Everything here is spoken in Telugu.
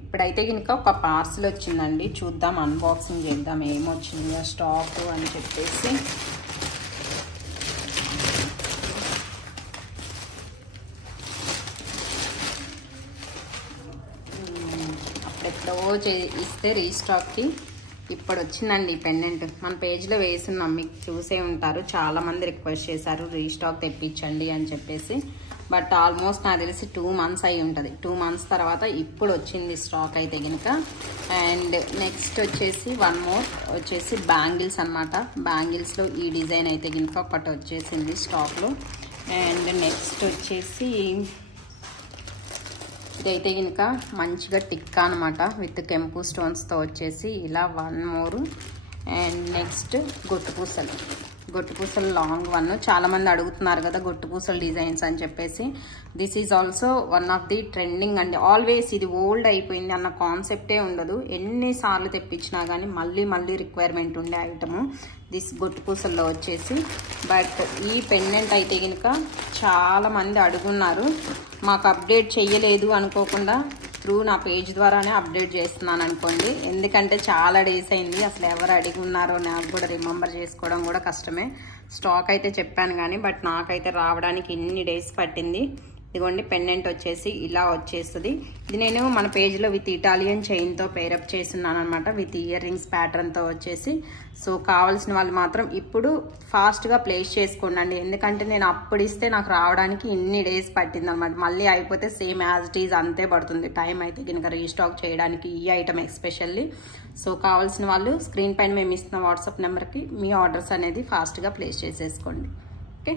ఇప్పుడైతే కనుక ఒక పార్సిల్ వచ్చిందండి, చూద్దాం, అన్బాక్సింగ్ చేద్దాం ఏమొచ్చిందో స్టాక్ అని చెప్పేసి. అప్పుడెప్పుడో ఇస్తే రీస్టాక్కి ఇప్పుడు వచ్చిందండి ఈ పెండెంట్. మన పేజ్లో వేసున్నాం, మీకు చూసే ఉంటారు, చాలామంది రిక్వెస్ట్ చేశారు రీస్టాక్ తెప్పించండి అని చెప్పేసి. బట్ ఆల్మోస్ట్ నాకు తెలిసి 2 months అయి ఉంటుంది. 2 months తర్వాత ఇప్పుడు వచ్చింది స్టాక్ అయితే కనుక. అండ్ నెక్స్ట్ వచ్చేసి వన్ మోర్ వచ్చేసి బ్యాంగిల్స్ అనమాట. బ్యాంగిల్స్లో ఈ డిజైన్ అయితే కనుక ఒకటి వచ్చేసింది స్టాక్లో. అండ్ నెక్స్ట్ వచ్చేసి ఇదైతే కనుక మంచిగా టిక్కా అనమాట, విత్ కెంపు స్టోన్స్తో వచ్చేసి ఇలా వన్ మోరు. అండ్ నెక్స్ట్ గొట్టుపూసలు లాంగ్ వన్. చాలామంది అడుగుతున్నారు కదా గొట్టుపూసలు డిజైన్స్ అని చెప్పేసి. This is also one of the trending అండి. ఆల్వేస్ ఇది ఓల్డ్ అయిపోయింది అన్న కాన్సెప్టే ఉండదు, ఎన్నిసార్లు తెప్పించినా కానీ మళ్ళీ మళ్ళీ రిక్వైర్మెంట్ ఉండే ఐటము దిస్ గొట్టుపూసల్లో వచ్చేసి. బట్ ఈ పెండెంట్ అయితే కనుక చాలామంది అడుగున్నారు, మాకు అప్డేట్ చేయలేదు అనుకోకుండా త్రూ నా పేజ్ ద్వారానే అప్డేట్ చేస్తున్నాను అనుకోండి. ఎందుకంటే చాలా డేస్ అయింది, అసలు ఎవరు అడిగి ఉన్నారో నాకు కూడా రిమెంబర్ చేసుకోవడం కూడా కష్టమే. స్టాక్ అయితే చెప్పాను కానీ బట్ నాకైతే రావడానికి ఇన్ని డేస్ పట్టింది. ఇదిగోండి పెండెంట్ వచ్చేసి ఇలా వచ్చేస్తుంది. ఇది నేను మన పేజ్లో విత్ ఇటాలియన్ చైన్తో పేరప్ చేస్తున్నాను అనమాట, విత్ ఇయర్ రింగ్స్ ప్యాటర్న్తో వచ్చేసి. సో కావాల్సిన వాళ్ళు మాత్రం ఇప్పుడు ఫాస్ట్గా ప్లేస్ చేసుకోండి, ఎందుకంటే నేను అప్పుడు ఇస్తే నాకు రావడానికి ఇన్ని డేస్ పట్టింది అనమాట. మళ్ళీ అయిపోతే సేమ్ యాజ్ ఇట్ ఈజ్ అంతే పడుతుంది టైం అయితే కనుక రీస్టాక్ చేయడానికి ఈ ఐటమ్ ఎస్పెషల్లీ. సో కావాల్సిన వాళ్ళు స్క్రీన్ పైన మేము ఇస్తున్న వాట్సాప్ నెంబర్కి మీ ఆర్డర్స్ అనేది ఫాస్ట్గా ప్లేస్ చేసేసుకోండి.